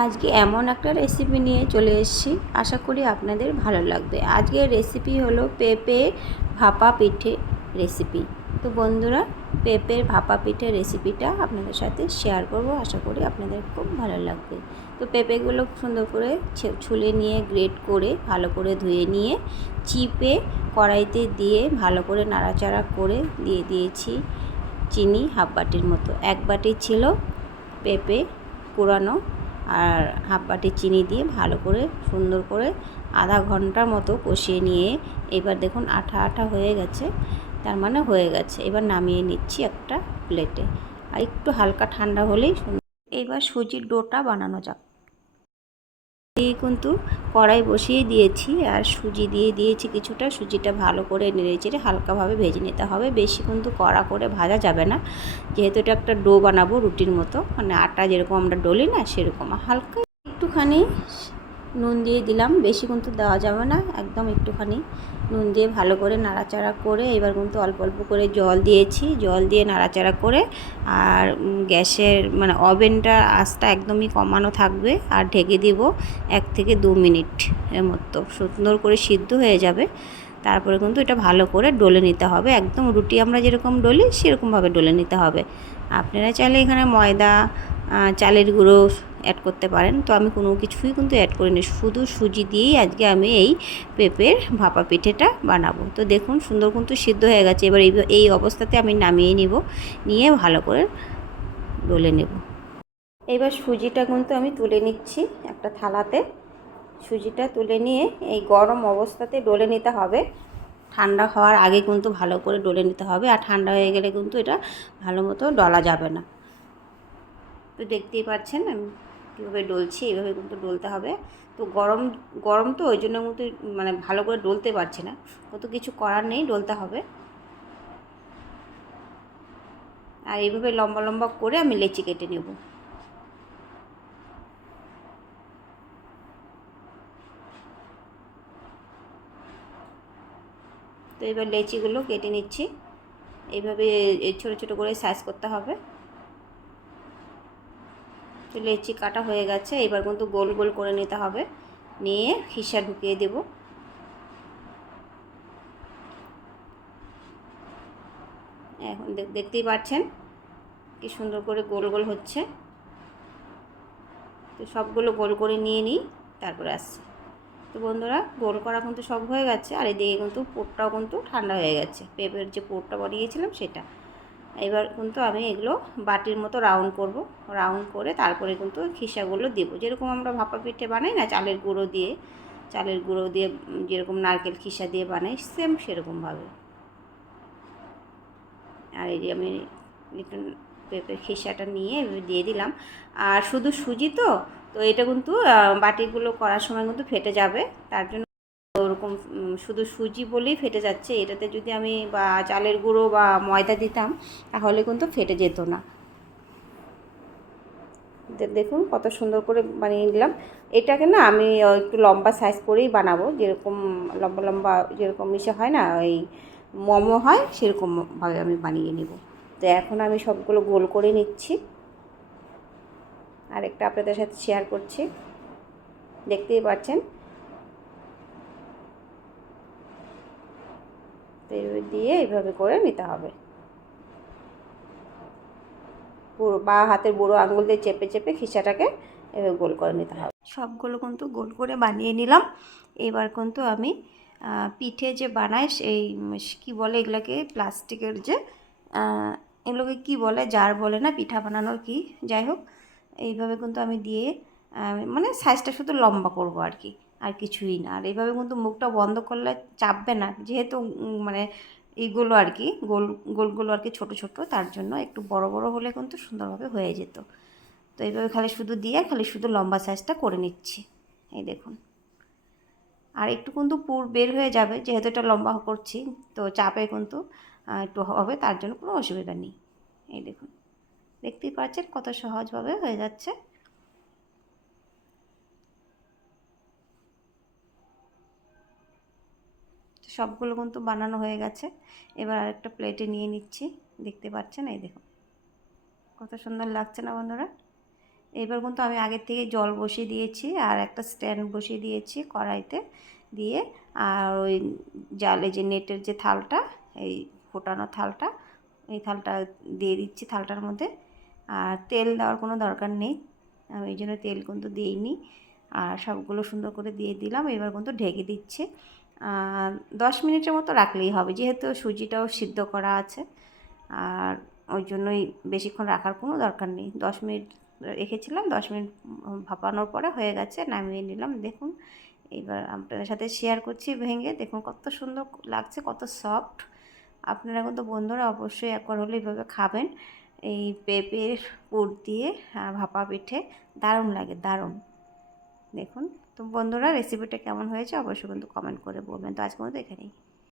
আজকে এমন একটা রেসিপি নিয়ে চলে এসেছি। আশা করি আপনাদের ভালো লাগবে। আজকের রেসিপি হলো পেঁপে ভাপা পিঠে রেসিপি তো বন্ধুরা, পেঁপের ভাপা পিঠে রেসিপিটা আপনাদের সাথে শেয়ার করব। আশা করি আপনাদের খুব ভালো লাগবে। তো পেঁপেগুলো সুন্দর করে ছুলে নিয়ে গ্রেট করে ভালো করে ধুয়ে নিয়ে চিপে কড়াইতে দিয়ে ভালো করে নাড়াচাড়া করে দিয়ে দিয়েছি চিনি হাফ বাটির মতো। এক বাটি ছিল পেঁপে কুড়ানো আর হাফ বাটি চিনি দিয়ে ভালো করে সুন্দর করে আধা ঘণ্টার মতো কষিয়ে নিয়ে এবার দেখুন আঠা আঠা হয়ে গেছে, তার মানে হয়ে গেছে। এবার নামিয়ে নিচ্ছি একটা প্লেটে আর একটু হালকা ঠান্ডা হলেই এবার সুজির ডোটা বানানো যাক। দিয়ে কিন্তু কড়াই বসিয়ে দিয়েছি আর সুজি দিয়ে দিয়েছি কিছুটা। সুজিটা ভালো করে নেড়ে চেড়ে হালকাভাবে ভেজে নিতে হবে। বেশি কিন্তু কড়া করে ভাজা যাবে না। যেহেতু এটা একটা ডো বানাবো রুটির মতো। মানে আটা যেরকম আমরা ডলি না, সেরকম। হালকা একটুখানি নুন দিয়ে দিলাম, বেশি কিন্তু দেওয়া যাবে না, একদম একটুখানি নুন দিয়ে ভালো করে নাড়াচাড়া করে, এবার কিন্তু অল্প অল্প করে জল দিয়েছি, জল দিয়ে নাড়াচাড়া করে আর গ্যাসের মানে ওভেনটা আঁচটা একদমই কমানো থাকবে আর ঢেকে দিব এক থেকে দু মিনিট এর মতো, সুন্দর করে সিদ্ধ হয়ে যাবে। তারপরে কিন্তু এটা ভালো করে ডলে নিতে হবে। একদম রুটি আমরা যেরকম ডলি, সেরকমভাবে ডলে নিতে হবে। আপনারা চাইলে এখানে ময়দা চালের গুঁড়ো অ্যাড করতে পারেন। তো আমি কোনো কিছুই কিন্তু অ্যাড করিনি। শুধু সুজি দিয়েই আজকে আমি এই পেঁপের ভাপা পিঠেটা বানাবো। তো দেখুন, সুন্দর কিন্তু সিদ্ধ হয়ে গেছে। এবার এই অবস্থাতে আমি নামিয়ে নিব। নিয়ে ভালো করে ডলে নেব। এবার সুজিটা কিন্তু আমি তুলে নিচ্ছি একটা থালাতে। সুজিটা তুলে নিয়ে এই গরম অবস্থাতে ডলে নিতে হবে। ঠান্ডা হওয়ার আগে কিন্তু ভালো করে ডলে নিতে হবে আর ঠান্ডা হয়ে গেলে কিন্তু এটা ভালো মতো ডলা যাবে না। তো দেখতেই পাচ্ছেন আমি কীভাবে ডলছি, এইভাবে কিন্তু ডলতে হবে। তো গরম গরম তো ওই জন্য কিন্তু মানে ভালো করে ডলতে পারছে না। কত কিছু করার নেই, ডলতে হবে। আর এইভাবে লম্বা লম্বা করে আমি লেচি কেটে নেব। তো এবার লেচিগুলো কেটে নিচ্ছি। এইভাবে ছোটো ছোটো করে সাইজ করতে হবে। তো লেচি কাটা হয়ে গেছে, এবার কিন্তু গোল গোল করে নিতে হবে। নিয়ে খিসা ঢুকিয়ে দেব। এখন দেখ- দেখতেই পাচ্ছেন কি সুন্দর করে গোল গোল হচ্ছে। তো সবগুলো গোল করে নিয়ে নিই, তারপরে আসছি। তো বন্ধুরা, গোল করা কিন্তু সব হয়ে গেছে। আর এদিকে কিন্তু পোটটাও কিন্তু ঠান্ডা হয়ে গেছে। পেঁপের যে পোটটা বানিয়েছিলাম সেটা। এবার কিন্তু আমি এগুলো বাটির মতো রাউন্ড করব। রাউন্ড করে তারপরে কিন্তু খিসাগুলো দেবো। যেরকম আমরা ভাপা পিঠে বানাই না, চালের গুঁড়ো দিয়ে, চালের গুঁড়ো দিয়ে যেরকম নারকেল খিসা দিয়ে বানাই, সেম সেরকমভাবে আর এই যে আমি একটু পেঁপের খিসাটা নিয়ে দিয়ে দিলাম। আর শুধু সুজি তো তো এটা কিন্তু বাটিগুলো করার সময় কিন্তু ফেটে যাবে। তার জন্য ওরকম শুধু সুজি বলেই ফেটে যাচ্ছে। এটাতে যদি আমি, বা, চালের গুঁড়ো বা, ময়দা দিতাম, তাহলে কিন্তু ফেটে যেত না। দেখুন কত সুন্দর করে বানিয়ে নিলাম। এটাকে না আমি একটু লম্বা সাইজ করেই বানাবো। যেরকম, লম্বা লম্বা যেরকম মিশে হয় না, ওই মোমো হয় সেরকমভাবে আমি বানিয়ে নেব। তো এখন আমি সবগুলো গোল করে নিচ্ছি। আর একটা আপনাদের সাথে শেয়ার করছি। দেখতেই পাচ্ছেন। দিয়ে এইভাবে করে নিতে হবে। পুরো বা হাতের বুড়ো আঙুল দিয়ে চেপে চেপে খিসাটাকে এভাবে গোল করে নিতে হবে। সবগুলো কিন্তু গোল করে বানিয়ে নিলাম। এবার কিন্তু আমি পিঠে যে বানাই সেই কি বলে এগুলোকে, প্লাস্টিকের যে এগুলোকে কি বলে জার বলে না, পিঠা বানানোর কি, যাই হোক। এইভাবে কিন্তু আমি দিয়ে মানে সাইজটা শুধু লম্বা করব আর কি আর কিছুই না। আর এইভাবে কিন্তু মুখটা বন্ধ করলে চাপবে না, যেহেতু মানে এইগুলো আর কি গোল, গোলগুলো আর কি ছোটো ছোটো, তার জন্য একটু বড় বড় হলে কিন্তু সুন্দরভাবে হয়ে যেত। তো এইভাবে খালি শুধু দিয়ে, খালি শুধু লম্বা সাইজটা করে নিচ্ছি। এই দেখুন। আর একটু কিন্তু পুর বের হয়ে যাবে, যেহেতু এটা লম্বা করছি, তো চাপে কিন্তু একটু হবে, তার জন্য কোনো অসুবিধা নেই। এই দেখুন। দেখতেই পাচ্ছেন কত সহজভাবে হয়ে যাচ্ছে। সবগুলো কিন্তু বানানো হয়ে গেছে। এবার আরেকটা প্লেটে নিয়ে নিচ্ছি। দেখতে পাচ্ছেন, এই দেখুন। কত সুন্দর লাগছে না বন্ধুরা? এবার কিন্তু আমি আগের থেকে জল বসিয়ে দিয়েছি আর একটা স্ট্যান্ড বসিয়ে দিয়েছি কড়াইতে দিয়ে। আর ওই জালে যে নেটের যে থালটা, এই ফোটানো থালটা, এই থালটা দিয়ে দিচ্ছি থালটার মধ্যে। আর তেল দেওয়ার কোনো দরকার নেই। আমি এই জন্য তেল কিন্তু দিইনি। আর সবগুলো সুন্দর করে দিয়ে দিলাম। এবার কিন্তু ঢেকে দিচ্ছে। দশ মিনিটের মতো রাখলেই হবে। যেহেতু সুজিটাও সিদ্ধ করা আছে, আর ওই জন্যই বেশিক্ষণ রাখার কোনো দরকার নেই। দশ মিনিট রেখেছিলাম। দশ মিনিট ভাপানোর পরে হয়ে গেছে, নামিয়ে নিলাম। দেখুন, এবার আপনাদের সাথে শেয়ার করছি ভেঙে। দেখুন, কত সুন্দর লাগছে, কত সফট আপনারা কিন্তু বন্ধুরা অবশ্যই একবার হলে এইভাবে খাবেন। এই পেঁপের পুর দিয়ে ভাপা পিঠে, দারুণ লাগে, দারুণ। দেখুন, তো বন্ধুরা রেসিপিটা কেমন হয়েছে, অবশ্যই কিন্তু কমেন্ট করে বলবেন। তো আজকে মতো এখানেই।